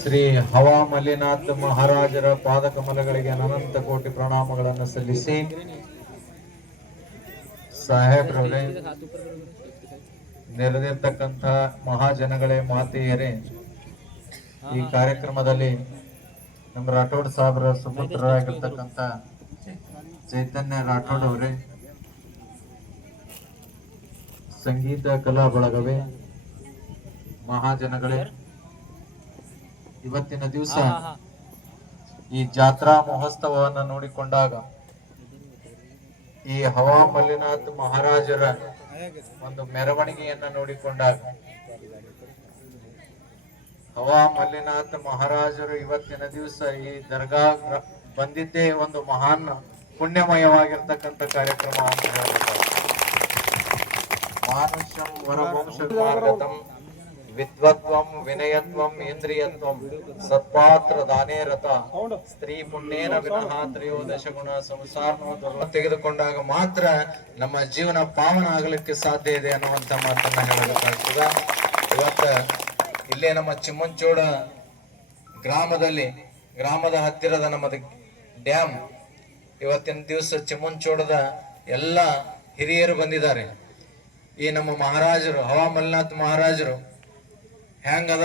ಶ್ರೀ ಹವಾ ಮಲ್ಲಿನಾಥ್ ಮಹಾರಾಜರ ಪಾದಕಮಲಗಳಿಗೆ ಅನಂತ ಕೋಟಿ ಪ್ರಣಾಮಗಳನ್ನು ಸಲ್ಲಿಸಿ, ಸಾಹೇಬ್ರವರೇ, ನೆರೆದಿರ್ತಕ್ಕಂಥ ಮಹಾಜನಗಳೇ, ಮಾತೆಯರೇ, ಈ ಕಾರ್ಯಕ್ರಮದಲ್ಲಿ ನಮ್ಮ ರಾಠೋಡ್ ಸಾಹೇಬ್ರ ಸುಪುತ್ರರಾಗಿರ್ತಕ್ಕಂಥ ಚೈತನ್ಯ ರಾಠೋಡ್ ಅವರೇ, ಸಂಗೀತ ಕಲಾ ಬಳಗವೇ, ಮಹಾಜನಗಳೇ, ಇವತ್ತಿನ ದಿವಸ ಈ ಜಾತ್ರಾ ಮಹೋತ್ಸವವನ್ನು ನೋಡಿಕೊಂಡಾಗ ಈ ಹವಾ ಮಲ್ಲಿನಾಥ್ ಮಹಾರಾಜರ ಒಂದು ಮೆರವಣಿಗೆಯನ್ನ ನೋಡಿಕೊಂಡಾಗ ಹವಾ ಮಲ್ಲಿನಾಥ್ ಮಹಾರಾಜರು ಇವತ್ತಿನ ದಿವಸ ಈ ದರ್ಗಾ ಬಂದಿದ್ದೇ ಒಂದು ಮಹಾನ್ ಪುಣ್ಯಮಯವಾಗಿರ್ತಕ್ಕಂಥ ಕಾರ್ಯಕ್ರಮ ಅಂತ ಹೇಳ್ತಾರೆ. ಮಾನುಷ್ಯಂ ವರವಂಶಮಾರ್ಗತಂ ವಿದ್ವತ್ವಂ ವಿನಯತ್ವಂ ಇಂದ್ರಿಯತ್ವಂ ಸತ್ಪಾತ್ರ ದಾನೇ ರಥ ಸ್ತ್ರೀ ಪುಣ್ಯೇನ ವಿನಃ ತ್ರಯೋದಶ ಗುಣ ಸಂಸಾರ ತೆಗೆದುಕೊಂಡಾಗ ಮಾತ್ರ ನಮ್ಮ ಜೀವನ ಪಾವನ ಆಗಲಿಕ್ಕೆ ಸಾಧ್ಯ ಇದೆ ಅನ್ನುವಂತ ಮಾತನ್ನ ಹೇಳಬೇಕಾಗ್ತದ. ಇವತ್ತ ಇಲ್ಲೇ ನಮ್ಮ ಚಿಮ್ಮಂಚೋಡ ಗ್ರಾಮದ ಹತ್ತಿರದ ನಮ್ಮದು ಡ್ಯಾಮ್, ಇವತ್ತಿನ ದಿವಸ ಚಿಮ್ಮಂಚೋಡದ ಎಲ್ಲ ಹಿರಿಯರು ಬಂದಿದ್ದಾರೆ. ಈ ನಮ್ಮ ಮಹಾರಾಜರು ಹವಾ ಮಲ್ಲಿನಾಥ್ ಮಹಾರಾಜರು ಹೆಂಗದ